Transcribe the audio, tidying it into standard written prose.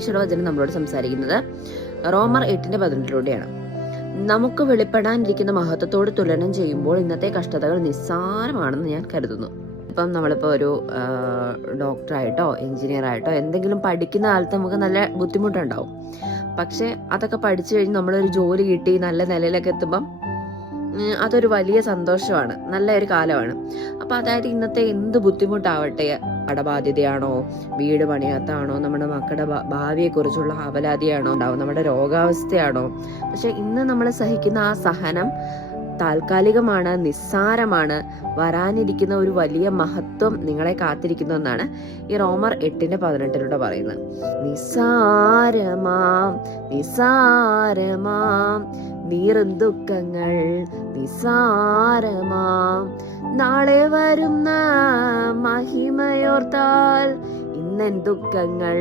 ഈശ്വരവചനം നമ്മളോട് സംസാരിക്കുന്നത് റോമർ 8:18 നമുക്ക് വെളിപ്പെടാനിരിക്കുന്ന മഹത്വത്തോട് തുലനം ചെയ്യുമ്പോൾ ഇന്നത്തെ കഷ്ടതകൾ നിസ്സാരമാണെന്ന് ഞാൻ കരുതുന്നു. ഇപ്പം നമ്മളിപ്പോൾ ഒരു ഡോക്ടറായിട്ടോ എഞ്ചിനീയർ ആയിട്ടോ എന്തെങ്കിലും പഠിക്കുന്ന കാലത്ത് നമുക്ക് നല്ല ബുദ്ധിമുട്ടുണ്ടാവും. പക്ഷെ അതൊക്കെ പഠിച്ചു കഴിഞ്ഞ് നമ്മളൊരു ജോലി കിട്ടി നല്ല നിലയിലൊക്കെ എത്തുമ്പം അതൊരു വലിയ സന്തോഷമാണ്, നല്ല ഒരു കാലമാണ്. അപ്പം അതായത് ഇന്നത്തെ എന്ത് ബുദ്ധിമുട്ടാവട്ടെ, കടബാധ്യതയാണോ, വീട് പണിയാത്താണോ, നമ്മുടെ മക്കളുടെ ഭാവിയെക്കുറിച്ചുള്ള ആവലാതിയാണോ ഉണ്ടാവും, നമ്മുടെ രോഗാവസ്ഥയാണോ, പക്ഷെ ഇന്ന് നമ്മൾ സഹിക്കുന്ന ആ സഹനം താൽക്കാലികമാണ്, നിസ്സാരമാണ്. വരാനിരിക്കുന്ന ഒരു വലിയ മഹത്വം നിങ്ങളെ കാത്തിരിക്കുന്നു എന്നാണ് ഈ റോമർ 8:18 പറയുന്നത്. നിസ്സാരമാം നിസ്സാരമാം നീറും ദുഃഖങ്ങൾ നിസ്സാരമാം, നാളെ വരുന്ന മഹിമയോർത്താൽ ഇന്നൻ ദുഃഖങ്ങൾ